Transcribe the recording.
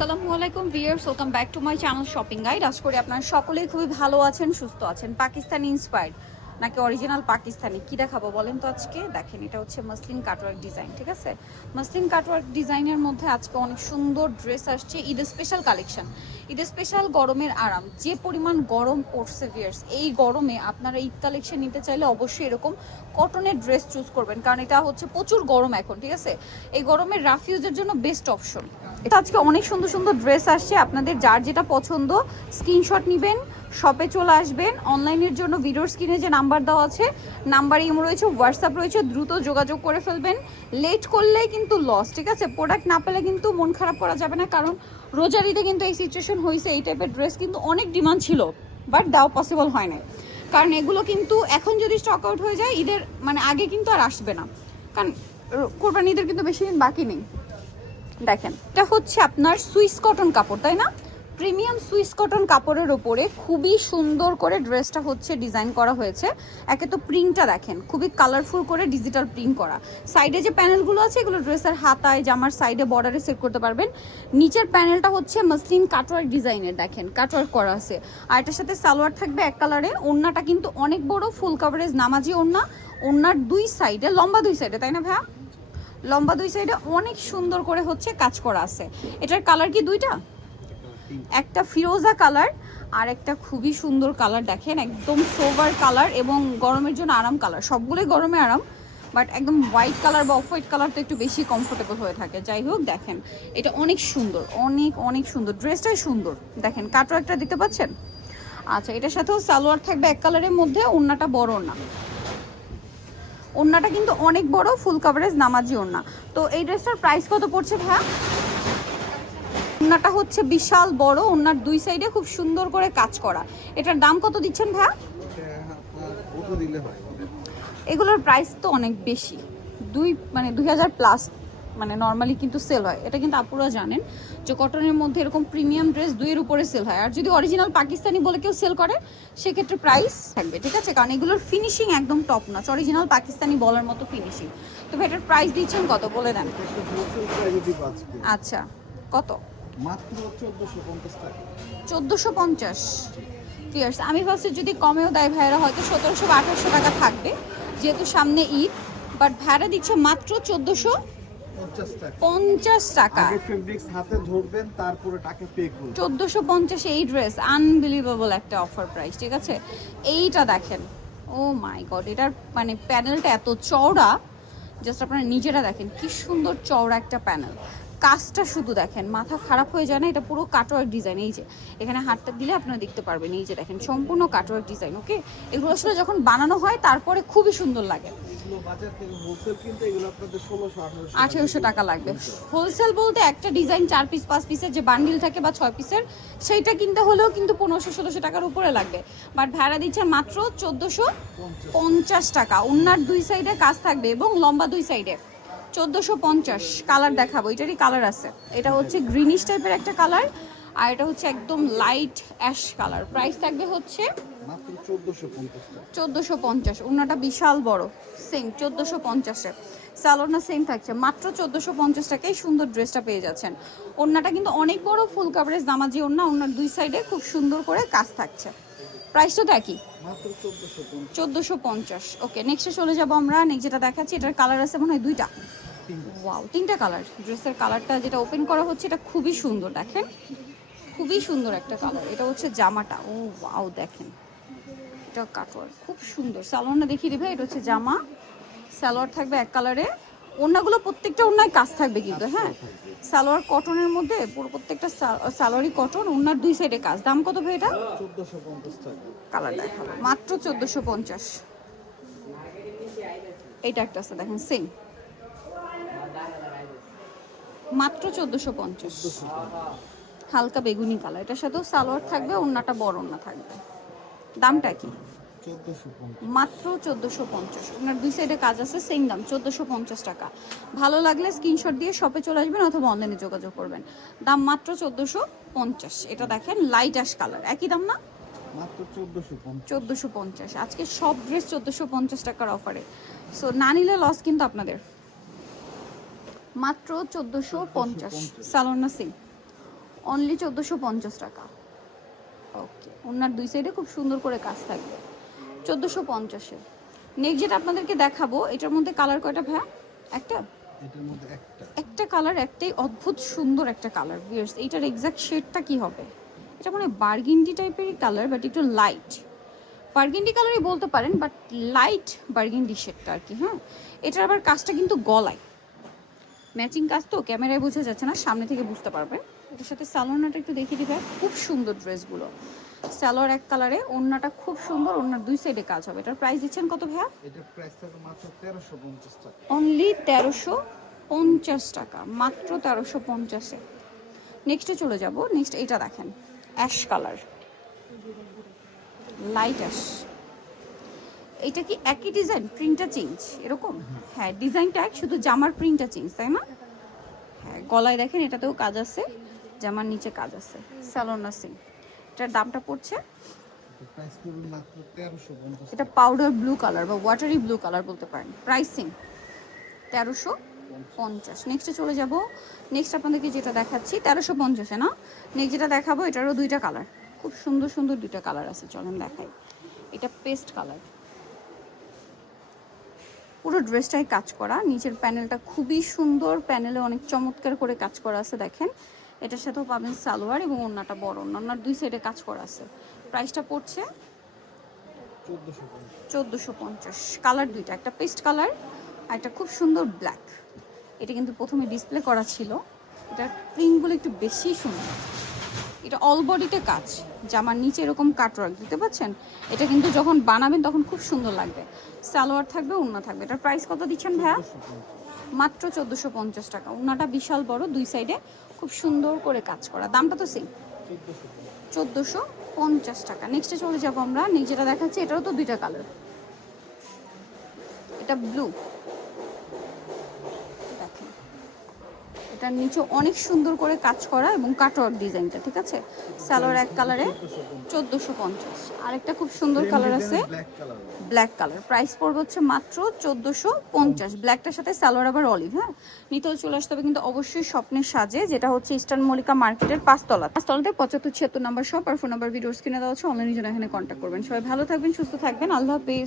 আসসালামু আলাইকুম viewers, welcome back to my channel shopping guide. আশা করি আপনারা সকলেই খুবই ভালো আছেন, সুস্থ আছেন। পাকিস্তানি ইন্সপায়ার্ড নাকি অরিজিনাল পাকিস্তানি কি দেখাবো বলেন তো? আজকে দেখেন, এটা হচ্ছে মসলিন কাটওয়ার্ক ডিজাইন, ঠিক আছে? মসলিন কাটওয়ার্ক ডিজাইনের মধ্যে আজকে অনেক সুন্দর ড্রেস আসছে, ঈদের স্পেশাল কালেকশন, ঈদের স্পেশাল গরমের আরাম। যে পরিমাণ গরম পড়ছে ভিউয়ার্স, এই গরমে আপনারা ঈদ কালেকশন নিতে চাইলে অবশ্যই এরকম কটনের ড্রেস চুজ করবেন, কারণ এটা হচ্ছে প্রচুর গরম এখন, ঠিক আছে? এই গরমের রাফ ইউজের জন্য বেস্ট অপশন। এটা আজকে অনেক সুন্দর সুন্দর ড্রেস আসছে, আপনাদের যার যেটা পছন্দ স্ক্রিনশট নেবেন, শপে চলে আসবেন। অনলাইনের জন্য ভিডিওর স্ক্রিনে যে নাম্বার দেওয়া আছে, নাম্বার ইমো রয়েছে, হোয়াটসঅ্যাপ রয়েছে, দ্রুত যোগাযোগ করে ফেলবেন। লেট করলেই কিন্তু লস, ঠিক আছে? প্রোডাক্ট না পেলে কিন্তু মন খারাপ করা যাবে না, কারণ রোজার ঈদে কিন্তু এই সিচুয়েশন হয়েছে। এই টাইপের ড্রেস কিন্তু অনেক ডিমান্ড ছিল, বাট দেওয়া পসিবল হয় না, কারণ এগুলো কিন্তু এখন যদি স্টক আউট হয়ে যায় ঈদের মানে আগে কিন্তু আর আসবে না, কারণ কোরবানি ঈদের কিন্তু বেশি দিন বাকি নেই। দেখেন, এটা হচ্ছে আপনার সুইস কটন কাপড়, তাই না? প্রিমিয়াম সুইস কটন কাপড়ের ওপরে খুবই সুন্দর করে ড্রেসটা হচ্ছে ডিজাইন করা হয়েছে। একে তো প্রিন্টটা দেখেন, খুবই কালারফুল করে ডিজিটাল প্রিন্ট করা। সাইডে যে প্যানেলগুলো আছে এগুলো ড্রেসের হাতায়, জামার সাইডে বর্ডারে সেট করতে পারবেন। নিচের প্যানেলটা হচ্ছে মসলিন কাটওয়ার্ক ডিজাইনের, দেখেন কাটওয়ার্ক করা আছে। আর এটার সাথে সালোয়ার থাকবে এক কালারে। ওড়নাটা কিন্তু অনেক বড়, ফুল কভারেজ নামাজি ওড়না। ওড়নার দুই সাইডে, লম্বা দুই সাইডে, তাই না ভাইয়া? লম্বা দুই সাইডে অনেক সুন্দর করে হচ্ছে কাজ করা আছে। এটার কালার কি দুইটা? একটা ফিরোজা কালার আর একটা খুবই সুন্দর কালার, দেখেন একদম সোভার কালার এবং গরমের জন্য আরাম কালার। সবগুলোই গরমে আরাম, বাট একদম হোয়াইট কালার বা অফ হোয়াইট কালার তো একটু বেশি কমফোর্টেবল হয়ে থাকে। যাই হোক, দেখেন এটা অনেক সুন্দর, অনেক অনেক সুন্দর, ড্রেসটাই সুন্দর। দেখেন কাটওয়ার্কটা দিতে পাচ্ছেন? আচ্ছা, এটার সাথেও সালোয়ার থাকবে এক কালারের মধ্যে, ওড়নাটা বড় না, ওড়নাটা কিন্তু অনেক বড়, ফুল কভারেজ নামাজি ওড়না। তো এই ড্রেসটার প্রাইস কত পড়ছে ভাইয়া? ওড়নাটা হচ্ছে বিশাল বড়, ওড়নার দুই সাইডে খুব সুন্দর করে কাজ করা। এটার দাম কত দিচ্ছেন ভাইয়া? এগুলোর প্রাইস তো অনেক বেশি, মানে 2000 প্লাস, মানে নর্মালি কিন্তু সেল হয়। এটা কিন্তু আপুরা জানেন যে কটনের মধ্যে এরকম প্রিমিয়াম ড্রেস 2 এর উপরে সেল হয়। আর যদি অরিজিনাল পাকিস্তানি বলে কেউ সেল করে সেক্ষেত্রে প্রাইস থাকবে, ঠিক আছে? কারণ এগুলোর ফিনিশিং একদম টপ নচ, অরিজিনাল পাকিস্তানি বলার মতো ফিনিশিং। তো এটার প্রাইস দিচ্ছেন কত বলে দেন? আচ্ছা, কত? মাত্র 1450 টাকা। 1450। ঠিক আছে, আমি ভাবছি যদি কমেও দেয় ভাইয়েরা হয়তো 1700 বা 1800 টাকা থাকবে, যেহেতু সামনে ঈদ। বাট ভাড়া দিচ্ছে মাত্র 1450 টাকা। আগে ফেব্রিক্স হাতে ধরবেন, তারপরে টাকা পে করবেন। 1450 এই ড্রেস, আনবিলিভেবল একটা অফার প্রাইস, ঠিক আছে? এইটা দেখেন, ও মাই গড, এটার মানে প্যানেলটা এত চওড়া, জাস্ট আপনারা নিজেরা দেখেন কি সুন্দর চওড়া একটা প্যানেল। কাজটা শুধু দেখেন, মাথা খারাপ হয়ে যায় না? এটা পুরো কাটওয়ার্ক ডিজাইন। এই যে এখানে হাতটা দিলে আপনারা দেখতে পারবেন, এই যে দেখেন সম্পূর্ণ কাটওয়ার্ক ডিজাইন। ওকে, এগুলো আসলে যখন বানানো হয় তারপরে খুবই সুন্দর লাগে। এগুলো বাজার থেকে হোলসেল কিনতে এগুলো আপনাদের 1600 1800 টাকা লাগবে। হোলসেল বলতে একটা ডিজাইন 4 পিস 5 পিসের যে বান্ডিল থাকে বা 6 পিসের, সেইটা কিনতে হলেও কিন্তু 1500-1600 টাকার উপরে লাগবে। বাট ভাড়া দিচ্ছে মাত্র 1450 টাকা। ওনার দুই সাইডে কাজ থাকবে এবং লম্বা দুই সাইডে। 1450। কালার দেখাবো, এটারই কালার আছে। এটা হচ্ছে গ্রিনিশ টাইপের একটা কালার, আর এটা হচ্ছে একদম লাইট অ্যাশ কালার। প্রাইস থাকবে হচ্ছে মাত্র 1450 টাকা। 1450। ওনাটা বিশাল বড়, সেম 1450-এ। স্যালোনা সেম থাকছে, মাত্র 1450 টাকায় সুন্দর ড্রেসটা পেয়ে যাচ্ছেন। ওড়নাটা কিন্তু অনেক বড়, ফুল কভারেজ নামাজি ওড়না, ওড়নার দুই সাইডে খুব সুন্দর করে কাজ থাকছে। প্রাইসটা তো একই, মাত্র 1450। 1450। ওকে, নেক্সটে চলে যাবো আমরা। নেক্সট যেটা দেখাচ্ছি, এটার কালার আছে মনে হয় দুইটা, ওয়াও, তিনটা কালার। ড্রেসের কালারটা যেটা ওপেন করা হচ্ছে এটা খুবই সুন্দর, দেখেন খুবই সুন্দর একটা কালার। এটা হচ্ছে জামাটা, ও ওয়াও, দেখেন এটা কাটওয়ার্ক খুব সুন্দর। সালোয়ারটা দেখিয়ে দিবে, এটা হচ্ছে জামা, সালোয়ার থাকবে এক কালারে। ওড়নাগুলো প্রত্যেকটা ওড়নায় কাজ থাকবে কিন্তু, হ্যাঁ। সালোয়ার কটনের মধ্যে পুরো প্রত্যেকটা সালোয়ারই কটন, ওড়নার দুই সাইডে কাজ। দাম কত ভাই এটা? 1450 টাকা। কালার দেখাবো, মাত্র 1450। এইটা একটা আছে দেখেন, সেম, মাত্র 1450। হালকা বেগুনি কালার, এটার সাথেও সালোয়ার থাকবে, ওড়নাটা বড় ওড়না থাকবে। দামটা কি? 1450। মাত্র 1450। ওনার দুই সাইডে কাজ আছে, সেম দাম 1450 টাকা। ভালো লাগলে স্ক্রিনশট দিয়ে শপে চলে আসবেন অথবা অনলাইনে যোগাযোগ করবেন। দাম মাত্র 1450। এটা দেখেন লাইট অ্যাশ কালার, একই দাম না? মাত্র 1450। 1450। আজকে সব ড্রেস 1450 টাকার অফারে, সো না নিলে লস কিন্তু আপনাদের। মাত্র 1450। সালোনা সিং, অনলি 1450 টাকা। ওকে, ওনার দুই সাইডে খুব সুন্দর করে কাজ থাকবে 1450-এ। নেক্সট যেটা আপনাদেরকে দেখাবো, এটার মধ্যে কালার কয়টা ভাইয়া? একটা এটার মধ্যে একটা কালার, একটাই অদ্ভুত সুন্দর একটা কালার। ভিউয়ার্স, এইটার এক্সাক্ট শেডটা কি হবে? এটা মানে বার্গেন্ডি টাইপেরই কালার, বাট একটু লাইট বার্গেন্ডি কালারই বলতে পারেন, বাট লাইট বার্গেন্ডি শেডটা আর কি। হ্যাঁ, এটার আবার কাজটা কিন্তু গলায় ম্যাচিং কাজ, তো ক্যামেরায় বোঝা যাচ্ছে না, সামনে থেকে বুঝতে পারবেন। এটার সাথে সালোয়ারটা একটু দেখিয়ে দিবে। খুব সুন্দর ড্রেসগুলো, সালোয়ার এক কালারে, ওড়নাটা খুব সুন্দর, ওড়নার দুই সাইডে কাজ হবে। এটার প্রাইস দিচ্ছেন কত ভাইয়া? এটা প্রাইস থাকবে মাত্র 1350 টাকা। অনলি 1350 টাকা, মাত্র 1350-এ। নেক্সটে চলে যাব। নেক্সট এটা দেখেন, অ্যাশ কালার, লাইট অ্যাশ। এটা কি একই ডিজাইন, প্রিন্টটা চেঞ্জ এরকম? হ্যাঁ, ডিজাইনটা এক, শুধু জামার প্রিন্টটা চেঞ্জ, তাই না? হ্যাঁ, গলায় দেখেন এটাতেও কাজ আছে, জামার নিচে কাজ আছে, সালোনা সিং। এটার দামটা পড়ছে, এটা প্রাইস করবে মাত্র 1350 এটা টাকা। পাউডার ব্লু কালার বা ওয়াটারি ব্লু কালার বলতে পারেন। প্রাইসিং 1350। নেক্সটে চলে যাব। নেক্সট আপনাদেরকে যেটা দেখাচ্ছি 1350-এ না, নেক্সট যেটা দেখাবো এটারও দুইটা কালার, খুব সুন্দর সুন্দর দুইটা কালার আছে, চলেন দেখাই। এটা পেস্ট কালার, পুরো ড্রেসটাই কাজ করা, নিচের প্যানেলটা খুবই সুন্দর, প্যানেলে অনেক চমৎকার করে কাজ করা আছে দেখেন। এটার সাথেও পাবেন সালোয়ার এবং ওড়নাটা বড়, ওড়নার দুই সাইডে কাজ করা আছে। প্রাইসটা পড়ছে 1450। কালার দুইটা, একটা পেস্ট কালার আর একটা খুব সুন্দর ব্ল্যাক। এটা কিন্তু প্রথমে ডিসপ্লে করা ছিল, এটার প্রিন্টগুলো একটু বেশি সুন্দর। এটা অল বডিতে কাজ, জামার নিচে এরকম কাটওয়ার্ক দিতে পাচ্ছেন। এটা কিন্তু যখন বানাবেন তখন খুব সুন্দর লাগবে। সালোয়ার থাকবে, ওড়না থাকবে। এটার প্রাইস কত দিচ্ছেন ভাইয়া? মাত্র 1450 টাকা। ওড়নাটা বিশাল বড়, দুই সাইডে খুব সুন্দর করে কাজ করা। দামটা তো সেম, 1450 টাকা। নেক্সটে চলে যাবো আমরা। নেক্সট যেটা দেখাচ্ছি এটারও তো দুইটা কালার, এটা ব্লু দেখেন, এটার নিচে অনেক সুন্দর করে কাজ করা এবং কাটওয়ার্ক ডিজাইনটা, ঠিক আছে। সালোয়ার এক কালারে 1450। আরেকটা খুব সুন্দর কালার আছে, black colour. Black colour. Price পড়বে হচ্ছে মাত্র 1450। ব্ল্যাকটার সাথে সালোয়ার আবার অলিভ। হ্যাঁ, নিতেও চলে আসতে হবে কিন্তু অবশ্যই স্বপ্নের সাজে, যেটা হচ্ছে ইস্টার্ন মল্লিকা মার্কেটের 5তলাতে 75-76 নাম্বার শপ। আর ফোন নাম্বার ভিডিওস কিনে দেওয়া হচ্ছে, অনলাইনে জন্য এখানে কন্ট্যাক্ট করবেন। সবাই ভালো থাকবেন, সুস্থ থাকবেন, আল্লাহ হাফেজ।